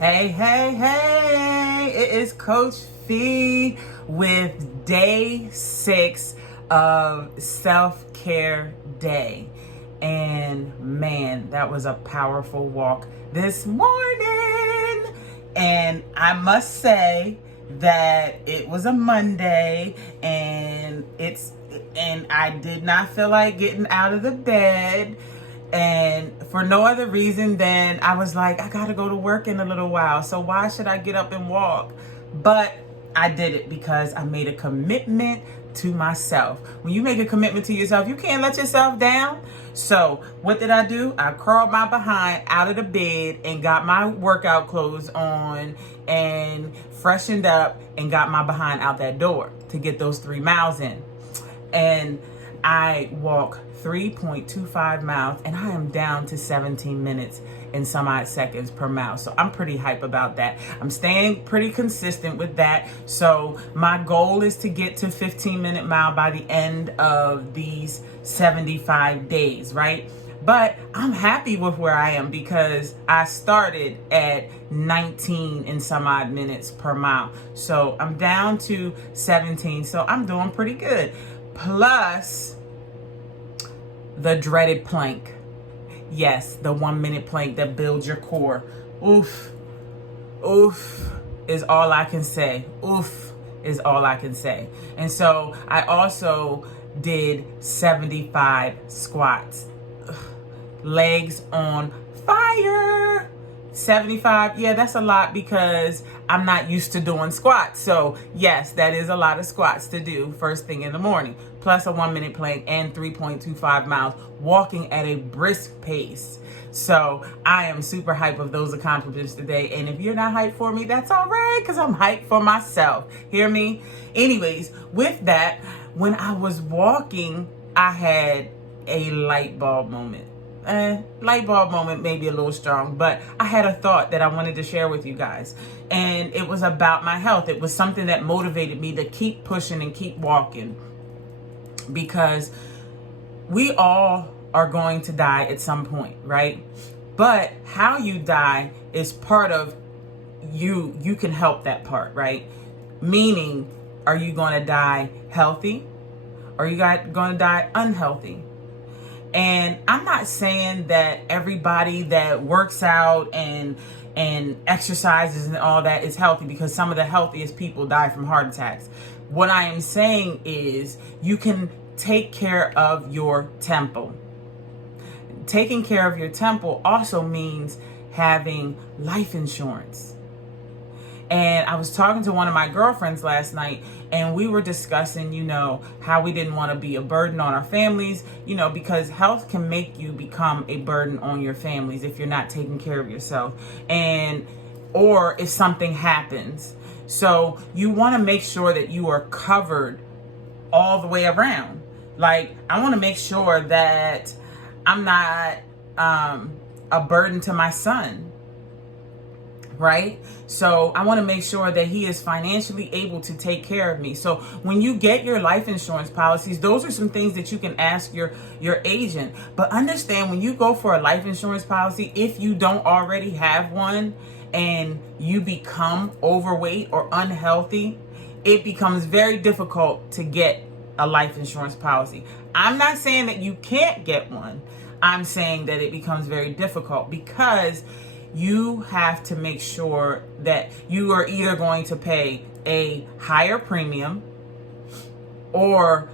Hey, hey, hey, it is Coach Fee with day 6 of Self-Care Day. And man, that was a powerful walk this morning. And I must say that it was a Monday and I did not feel like getting out of the bed. And for no other reason than I was like, I gotta go to work in a little while, so why should I get up and walk? But I did it because I made a commitment to myself. When you make a commitment to yourself, you can't let yourself down. So what did I do? I crawled my behind out of the bed and got my workout clothes on and freshened up and got my behind out that door to get those 3 miles in. And I walk 3.25 miles and I am down to 17 minutes and some odd seconds per mile. So I'm pretty hype about that. I'm staying pretty consistent with that. So my goal is to get to 15-minute mile by the end of these 75 days, right? But I'm happy with where I am because I started at 19 and some odd minutes per mile. So I'm down to 17. So I'm doing pretty good. Plus the dreaded plank. Yes, the 1-minute plank that builds your core. Oof is all I can say. Oof is all I can say. And so I also did 75 squats. Legs on fire. 75, yeah, that's a lot because I'm not used to doing squats. So yes, that is a lot of squats to do first thing in the morning, plus a 1-minute plank and 3.25 miles walking at a brisk pace. So I am super hyped of those accomplishments today. And if you're not hyped for me, that's all right, because I'm hyped for myself. Hear me? Anyways, with that, when I was walking, I had a light bulb moment. Light bulb moment may be a little strong, but I had a thought that I wanted to share with you guys. And it was about my health. It was something that motivated me to keep pushing and keep walking. Because we all are going to die at some point, right? But how you die is part of you. You can help that part, right? Meaning, are you going to die healthy? Or are you going to die unhealthy? And I'm not saying that everybody that works out and exercises and all that is healthy, because some of the healthiest people die from heart attacks. What I am saying is you can take care of your temple. Taking care of your temple also means having life insurance. And I was talking to one of my girlfriends last night, and we were discussing, how we didn't want to be a burden on our families, because health can make you become a burden on your families if you're not taking care of yourself, or if something happens. So you want to make sure that you are covered all the way around. Like, I want to make sure that I'm not a burden to my son. Right? So I want to make sure that he is financially able to take care of me. So when you get your life insurance policies, those are some things that you can ask your agent. But understand, when you go for a life insurance policy, if you don't already have one and you become overweight or unhealthy, it becomes very difficult to get a life insurance policy. I'm not saying that you can't get one. I'm saying that it becomes very difficult because you have to make sure that you are either going to pay a higher premium or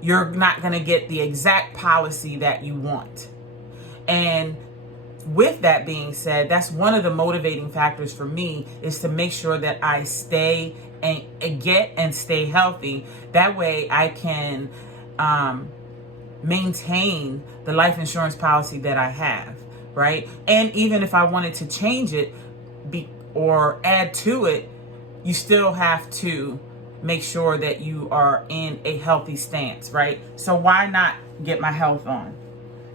you're not going to get the exact policy that you want. And with that being said, that's one of the motivating factors for me, is to make sure that I stay and get and stay healthy. That way I can maintain the life insurance policy that I have. Right? And even if I wanted to change it or add to it, you still have to make sure that you are in a healthy stance, right? So why not get my health on?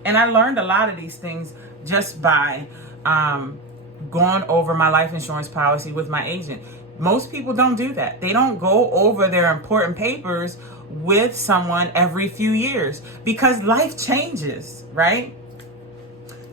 And I learned a lot of these things just by going over my life insurance policy with my agent. Most people don't do that. They don't go over their important papers with someone every few years because life changes, right?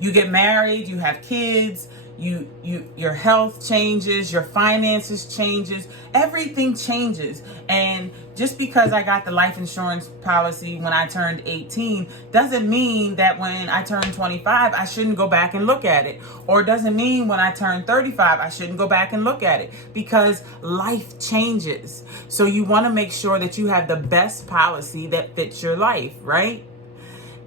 You get married, you have kids, your health changes, your finances changes, everything changes. And just because I got the life insurance policy when I turned 18 doesn't mean that when I turn 25 I shouldn't go back and look at it, or doesn't mean when I turn 35 I shouldn't go back and look at it, because life changes. So you want to make sure that you have the best policy that fits your life, right?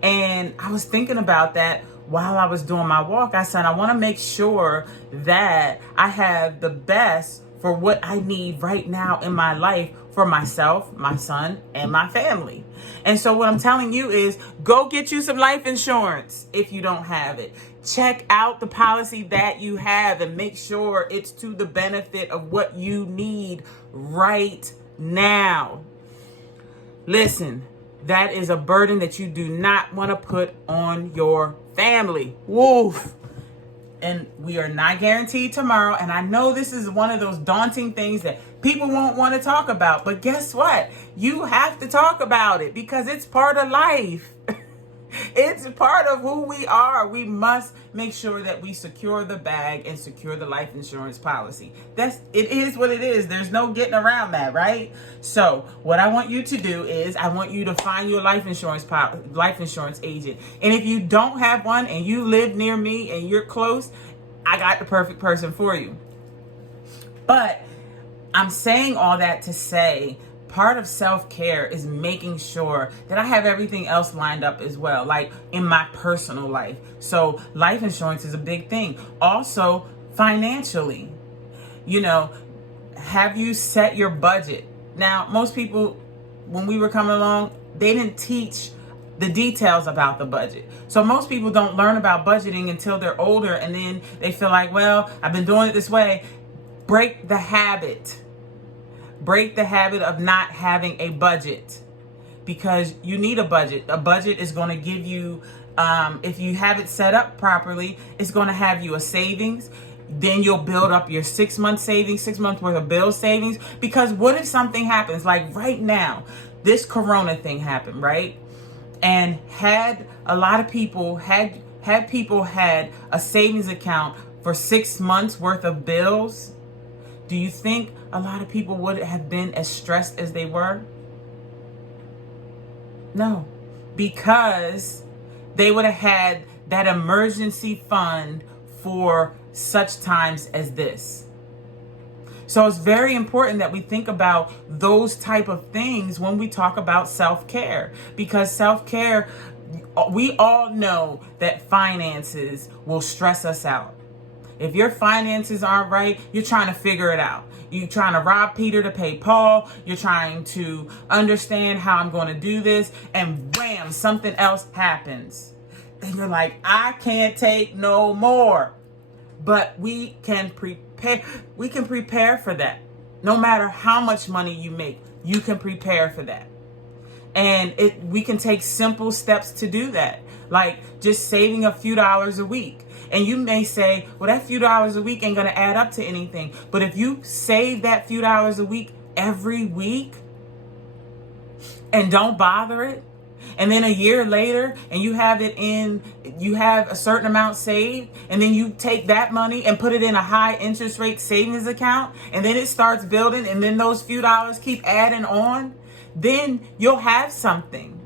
And I was thinking about that while I was doing my walk. I said, I want to make sure that I have the best for what I need right now in my life for myself, my son, and my family. And so what I'm telling you is go get you some life insurance if you don't have it. Check out the policy that you have and make sure it's to the benefit of what you need right now. Listen, that is a burden that you do not want to put on your family. Woof. And we are not guaranteed tomorrow. And I know this is one of those daunting things that people won't want to talk about. But guess what? You have to talk about it because it's part of life. It's part of who we are. We must make sure that we secure the bag and secure the life insurance policy. It is what it is. There's no getting around that, right? So what I want you to do is I want you to find your life insurance agent. And if you don't have one and you live near me and you're close, I got the perfect person for you. But I'm saying all that to say, part of self-care is making sure that I have everything else lined up as well, like in my personal life. So life insurance is a big thing. Also, financially, have you set your budget? Now, most people, when we were coming along, they didn't teach the details about the budget. So most people don't learn about budgeting until they're older, and then they feel like, well, I've been doing it this way. Break the habit. Break the habit of not having a budget, because you need a budget. A budget is going to give you, if you have it set up properly, it's going to have you a savings. Then you'll build up your 6 month savings, 6 months worth of bill savings. Because what if something happens? Like right now, this corona thing happened, right? And had a lot of people had a savings account for 6 months worth of bills, do you think a lot of people would have been as stressed as they were? No, because they would have had that emergency fund for such times as this. So it's very important that we think about those type of things when we talk about self-care, because self-care, we all know that finances will stress us out. If your finances aren't right, you're trying to figure it out. You're trying to rob Peter to pay Paul. You're trying to understand how I'm going to do this. And wham, something else happens. And you're like, I can't take no more. But we can prepare. We can prepare for that. No matter how much money you make, you can prepare for that. And we can take simple steps to do that. Like just saving a few dollars a week. And you may say, well, that few dollars a week ain't going to add up to anything. But if you save that few dollars a week every week and don't bother it, and then a year later and you have a certain amount saved, and then you take that money and put it in a high interest rate savings account, and then it starts building, and then those few dollars keep adding on, then you'll have something,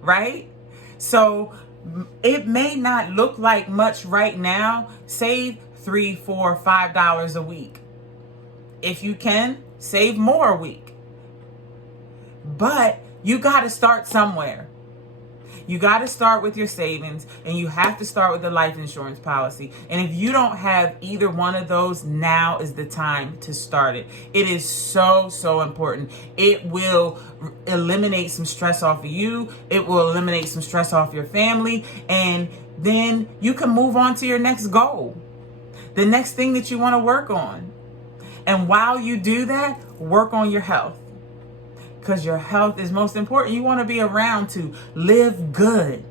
right? So it may not look like much right now. Save $3, $4, $5 a week. If you can, save more a week. But you got to start somewhere. You got to start with your savings, and you have to start with the life insurance policy. And if you don't have either one of those, now is the time to start it. It is so, so important. It will eliminate some stress off of you. It will eliminate some stress off your family. And then you can move on to your next goal, the next thing that you want to work on. And while you do that, work on your health. Because your health is most important. You want to be around to live good.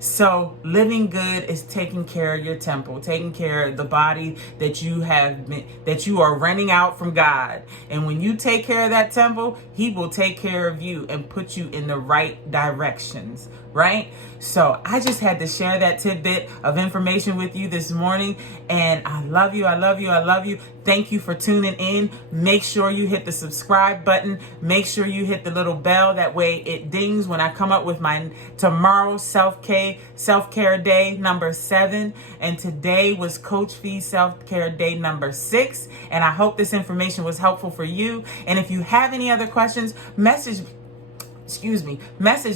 So living good is taking care of your temple, taking care of the body that you are renting out from God. And when you take care of that temple, He will take care of you and put you in the right directions, right? So I just had to share that tidbit of information with you this morning. And I love you. I love you. I love you. Thank you for tuning in. Make sure you hit the subscribe button. Make sure you hit the little bell. That way it dings when I come up with my tomorrow's self-care day number 7. And today was Coach Fee's self-care day number 6. And I hope this information was helpful for you. And if you have any other questions, message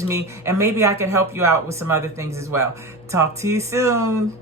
me, and maybe I can help you out with some other things as well. Talk to you soon.